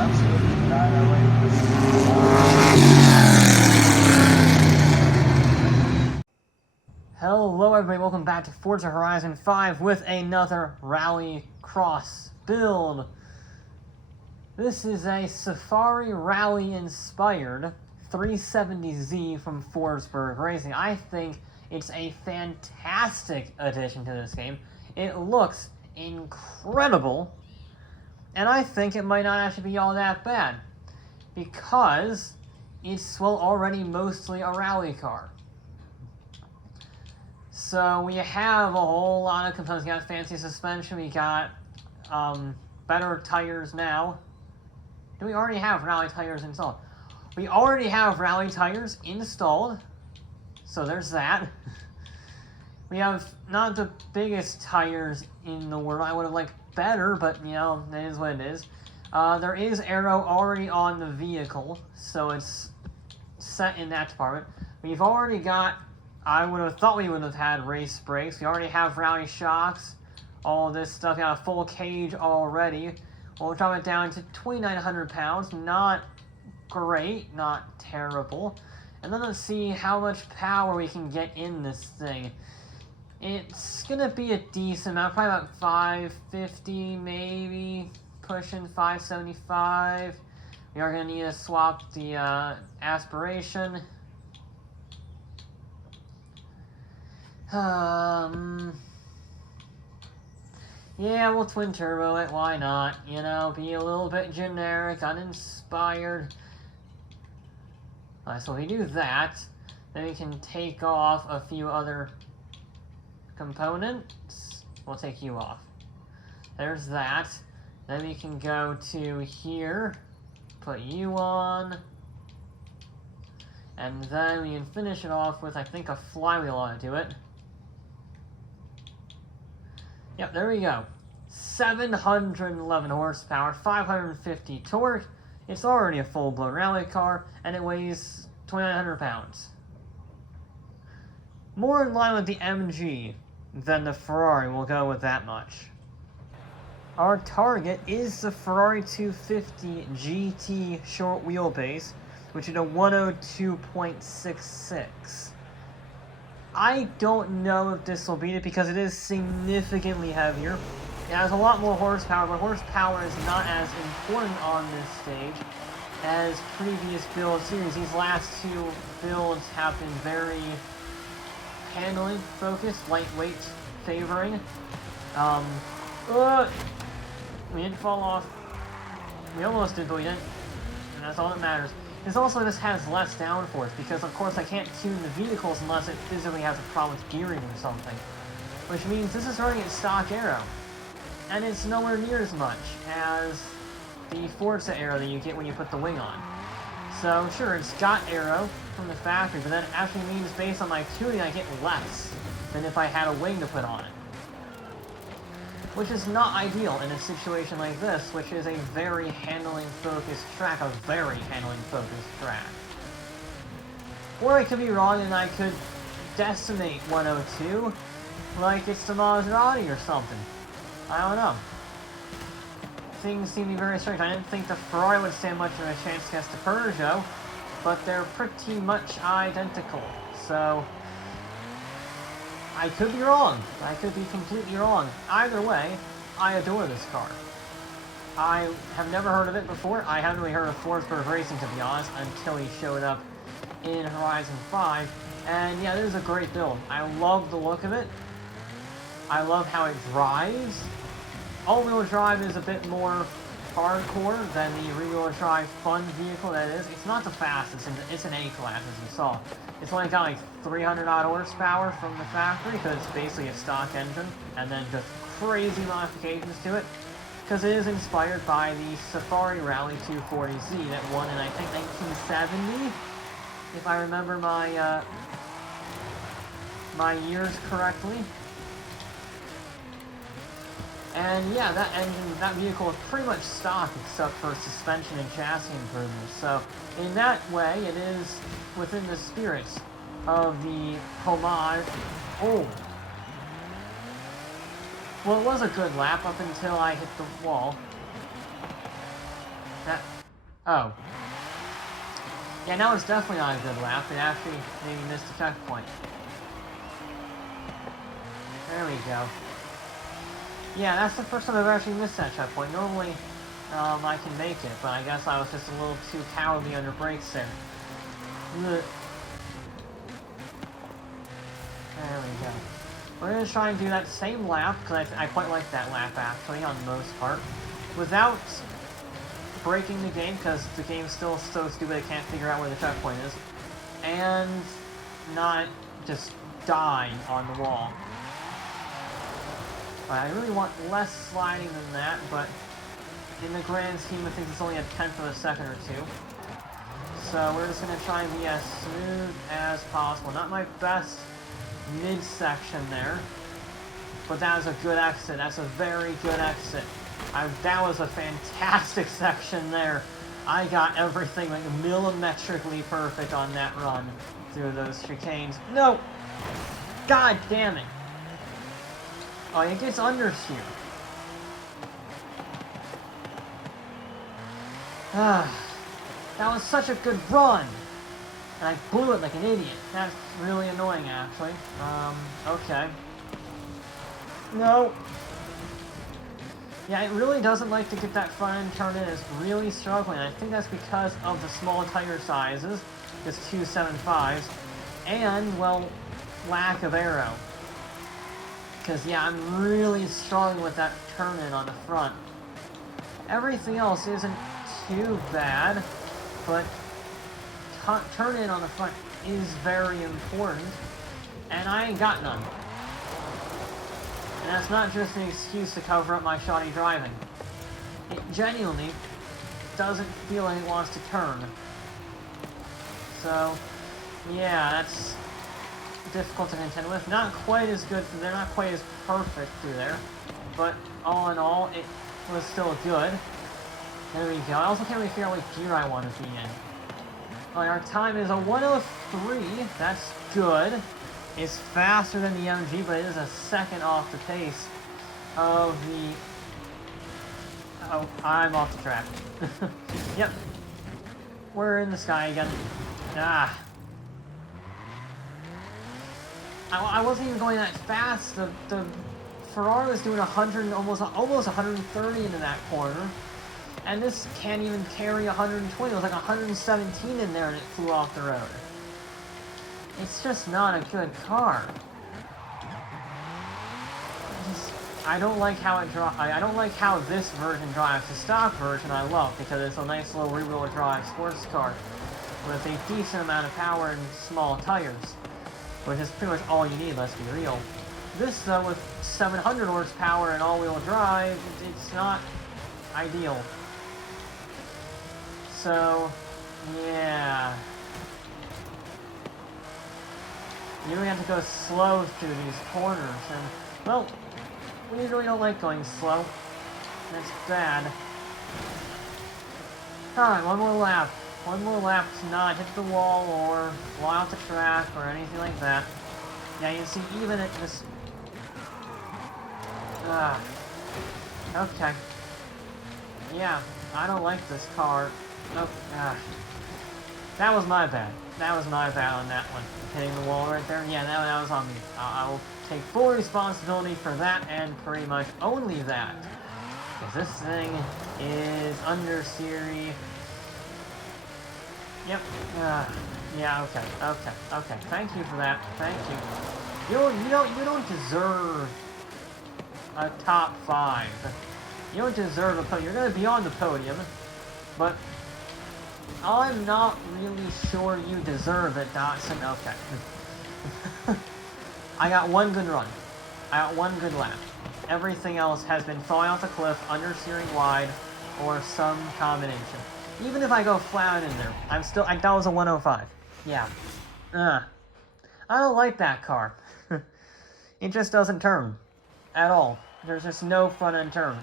absolutely annihilate. Hello everybody, welcome back to Forza Horizon 5 with another RallyCross build. This is a Safari Rally inspired 370Z from Forsberg Racing. I think it's a fantastic addition to this game. It looks incredible, and I think it might not actually be all that bad, because it's, well, already mostly a rally car. So we have a whole lot of components. We got fancy suspension, we got better tires now. Do we already have rally tires installed? We already have rally tires installed, so there's that. We have not the biggest tires in the world. I would have liked better, but you know, it is what it is. There is aero already on the vehicle, so it's set in that department. We've already got, I would have thought we would have had race brakes. We already have rally shocks, all this stuff. We got a full cage already. We'll drop it down to 2,900 pounds. Not great, not terrible. And then let's see how much power we can get in this thing. It's gonna be a decent amount, probably about 550, maybe pushing 575. We are gonna need to swap the aspiration. Yeah, we'll twin turbo it, why not? You know, be a little bit generic, uninspired. So if we do that, then we can take off a few other components. We'll take you off. There's that. Then we can go to here, put you on, and then we can finish it off with, I think, a flywheel ought to do it. Yep, there we go. 711 horsepower, 550 torque. It's already a full-blown rally car, and it weighs 2,900 pounds. More in line with the MG than the Ferrari, we'll go with that much. Our target is the Ferrari 250 GT short wheelbase, which is a 102.66. I don't know if this will beat it because it is significantly heavier. It has a lot more horsepower, but horsepower is not as important on this stage as previous build series. These last two builds have been very handling focused, lightweight favoring. We didn't fall off. We almost did, but we didn't. And that's all that matters. This also just has less downforce, because of course I can't tune the vehicles unless it physically has a problem with gearing or something. Which means this is running at stock aero. And it's nowhere near as much as the Forza aero that you get when you put the wing on. So sure, it's got aero from the factory, but that actually means based on my tuning I get less than if I had a wing to put on it. Which is not ideal in a situation like this, which is a very handling-focused track, Or I could be wrong and I could decimate 102 like it's the Maserati or something. I don't know. Things seem to be very strange. I didn't think the Ferrari would stand much of a chance against the Peugeot, but they're pretty much identical, so I could be wrong. I could be completely wrong. Either way, I adore this car. I have never heard of it before. I haven't really heard of Forsberg Racing, to be honest, until he showed up in Horizon 5. And yeah, this is a great build. I love the look of it. I love how it drives. All-wheel drive is a bit more hardcore than the rear-wheel drive fun vehicle that is. It's not the fastest, it's an A-class, as you saw. It's only got like 300 odd horsepower from the factory, because it's basically a stock engine, and then just crazy modifications to it, because it is inspired by the Safari Rally 240Z that won in, I think, 1970, if I remember my my years correctly. And yeah, that engine, that vehicle is pretty much stock except for suspension and chassis improvements. So in that way, it is within the spirit of the homage. Oh. Well, it was a good lap up until I hit the wall. That... Oh. Yeah, now it's definitely not a good lap. It actually maybe missed a checkpoint. There we go. Yeah, that's the first time I've actually missed that checkpoint. Normally, I can make it, but I guess I was just a little too cowardly under brakes there. Ugh. There we go. We're going to try and do that same lap, because I quite like that lap, actually, on the most part, without breaking the game, because the game's still so stupid it can't figure out where the checkpoint is, and not just die on the wall. I really want less sliding than that, but in the grand scheme of things, it's only a tenth of a second or two. So we're just going to try and be as smooth as possible. Not my best midsection there, but that was a good exit. That's a very good exit. That was a fantastic section there. I got everything like millimetrically perfect on that run through those chicanes. No! God damn it! Oh, it gets understeer. Ah, that was such a good run! And I blew it like an idiot. That's really annoying, actually. Okay. No! Yeah, it really doesn't like to get that front end turned in. It's really struggling. I think that's because of the small tire sizes, just 275s, and, well, lack of aero. Because, yeah, I'm really struggling with that turn-in on the front. Everything else isn't too bad, but turn-in on the front is very important, and I ain't got none. And that's not just an excuse to cover up my shoddy driving. It genuinely doesn't feel like it wants to turn. So, yeah, that's difficult to contend with. Not quite as good, they're not quite as perfect through there, but all in all, it was still good. There we go. I also can't really figure out what gear I want to be in. Alright, our time is a 1:03. That's good. It's faster than the MG, but it is a second off the pace of the... Oh, I'm off the track. Yep. We're in the sky again. Ah. I wasn't even going that fast. The Ferrari was doing 100, almost 130 into that corner. And this can't even carry 120. It was like 117 in there and it flew off the road. It's just not a good car. I don't like how it I don't like how this version drives. The stock version I love because it's a nice little rear-wheel drive sports car with a decent amount of power and small tires, which is pretty much all you need, let's be real. This, though, with 700 horsepower and all-wheel drive, it's not ideal. So, yeah. You really have to go slow through these corners, and, well, we really don't like going slow. That's bad. Alright, one more lap. One more lap to not hit the wall or fly off the track or anything like that. Yeah, you can see even at this... Okay. Yeah, I don't like this car. Oh, that was my bad. That was my bad on that one. Hitting the wall right there. Yeah, that was on me. I will take full responsibility for that and pretty much only that. Because this thing is understeery. Yep. Yeah, okay. Thank you for that. Thank you. You don't deserve a top 5. You don't deserve a podium. You're going to be on the podium, but I'm not really sure you deserve it, Dotson. Okay. I got one good run. I got one good lap. Everything else has been falling off the cliff, understeering wide, or some combination. Even if I go flat in there, that was a 105. Yeah. I don't like that car. It just doesn't turn. At all. There's just no front end turn.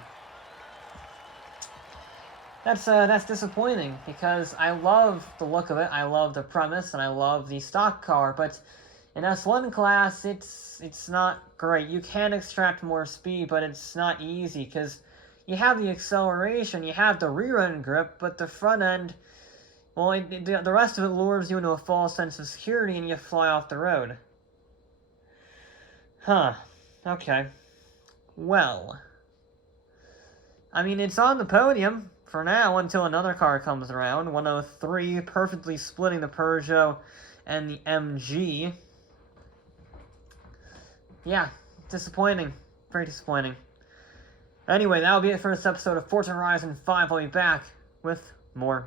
That's disappointing, because I love the look of it, I love the premise, and I love the stock car, but in S1 class, it's not great. You can extract more speed, but it's not easy, because you have the acceleration, you have the rear end grip, but the front end, well, the rest of it lures you into a false sense of security and you fly off the road. Huh. Okay. Well. I mean, it's on the podium for now until another car comes around. 103, perfectly splitting the Peugeot and the MG. Yeah, disappointing. Very disappointing. Anyway, that'll be it for this episode of Forza Horizon 5. I'll be back with more